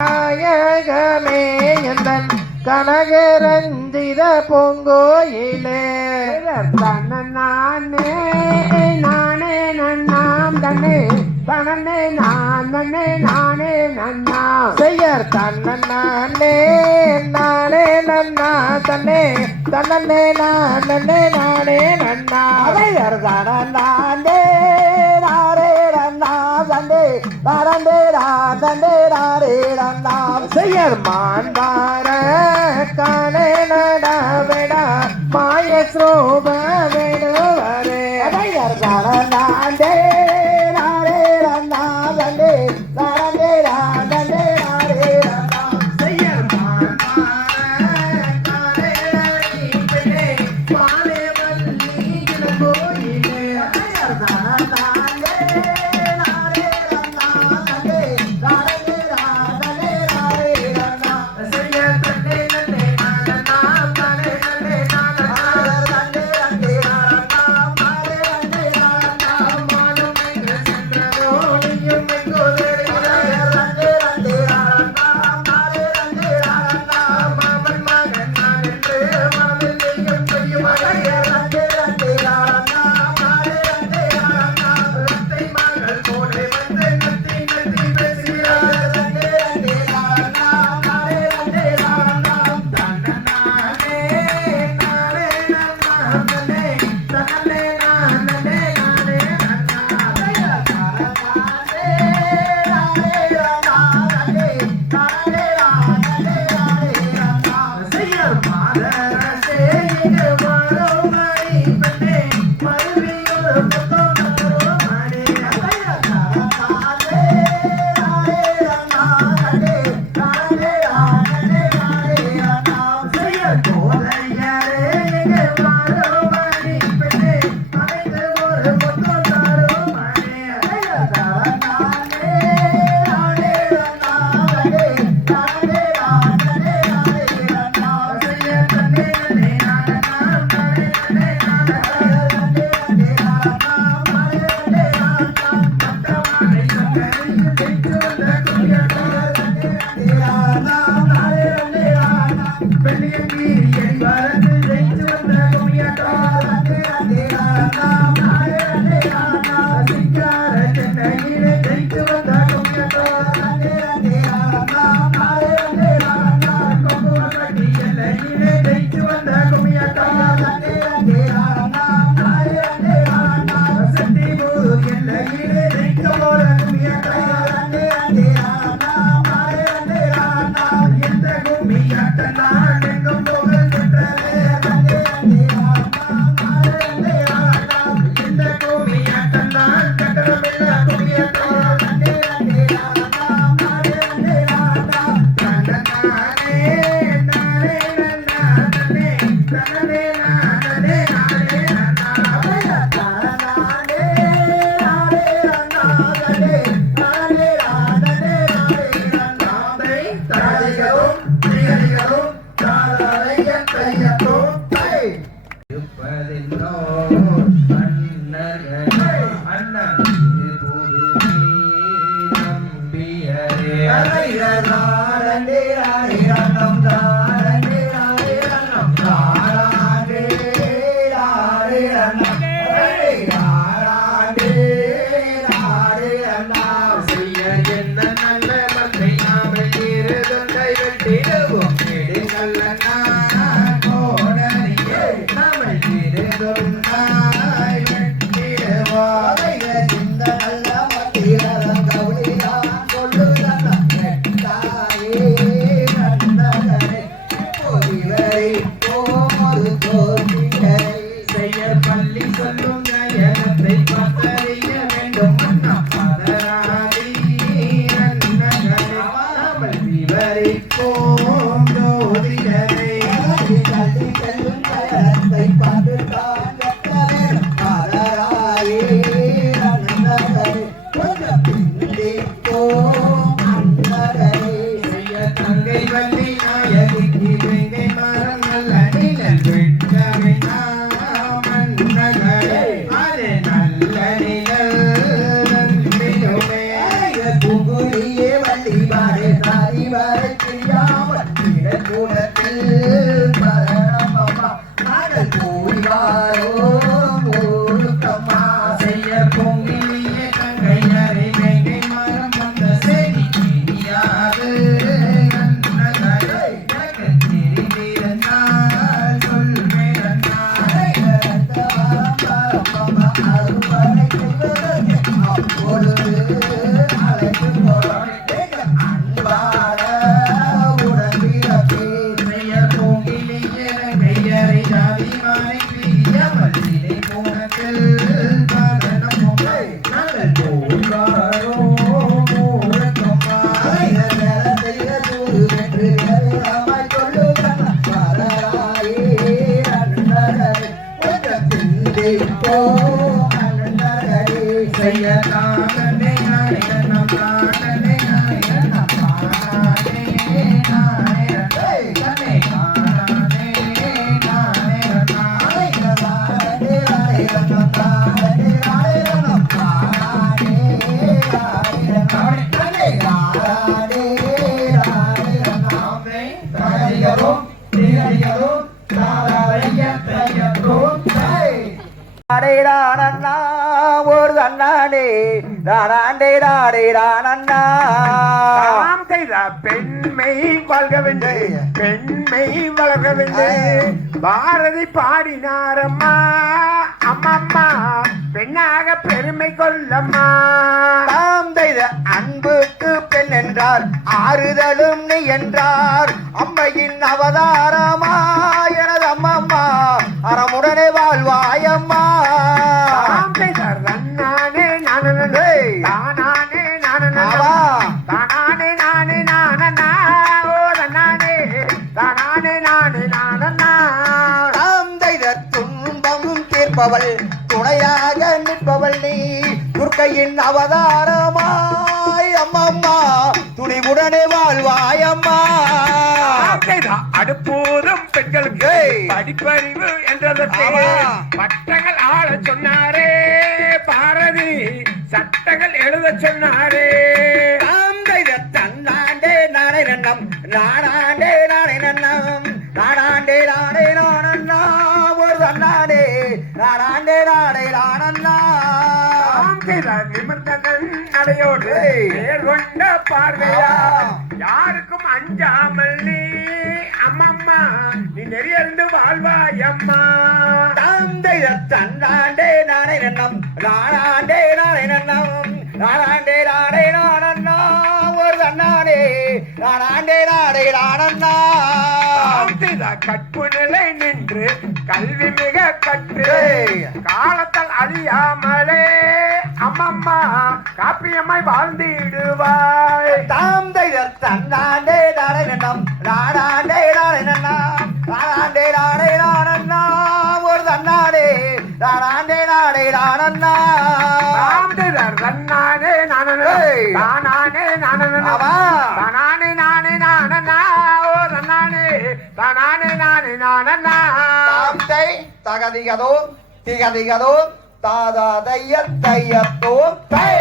நாயகமே எந்தன் கனகரஞ்சித பொங்கோயிலே. தன்னே நானே நன்னாம் தன்னே தனனே நான் நன்னே நானே நன்னா செய்யர் தன்னே நானே நன்னா தன்னே தன்னே நான் நன்னே நானே நன்னா செய்யர் தனே மான் வார கணே நடவிட மாய ஸ்ரோப Thank you. Bye. Thank you. தாம் செய்த பெண்மை வளர்க வேண்டும். பெண்மை வளர்க வேண்டும் பாரதி பாடினாரம்மா அம்மம்மா பெண்ணாக பெருமை கொள்ளம்மா. தாம் செய்த அன்புக்கு பெண் என்றார் ஆறுதலும் நீ என்றார். அம்மையின் அவதாரமா தீர்ப்பவள் துணையாக நிற்பவள் நீ துர்க்கையின் அவதாரமாய் அம்மம்மா துணிவுடனே வாழ்வாயம்மா ஆசைதா அடுப்போதும் பெண்களுக்கு. படிப்பறிவு என்றதற்கு. பட்டங்கள் ஆள சொன்னாரே ஏய். நேர் கொண்ட பார்வையா. யாருக்கும் அஞ்சாமல் நீ அம்மம்மா நீ நெறியறிந்து வாழ்வாய் அம்மா தந்தை தன்னாண்டே நானே நானாண்டே நானே கற்பு நிலை நின்று கல்வி மிக கற்று. காலத்தால் அழியாமலே அம்மம்மா காப்பியமாய் வாழ்ந்திடுவாய் தந்தை தன்னாண்டே நானே நன்னம் நானாண்டே நானே நன்னம் நானாண்டே நானே நானண்ணா ஒரு தன்னாடே நானாண்டே நானே நானண்ணா தாம் செய்த ரன்னானே நானே. தானானே நானே ஆமா. தானானே நானே நானண்ணா நானே நானண்ணா. தாம் தகதிகதோ திகதிகதோ தாதா தைய தையத்தோ தை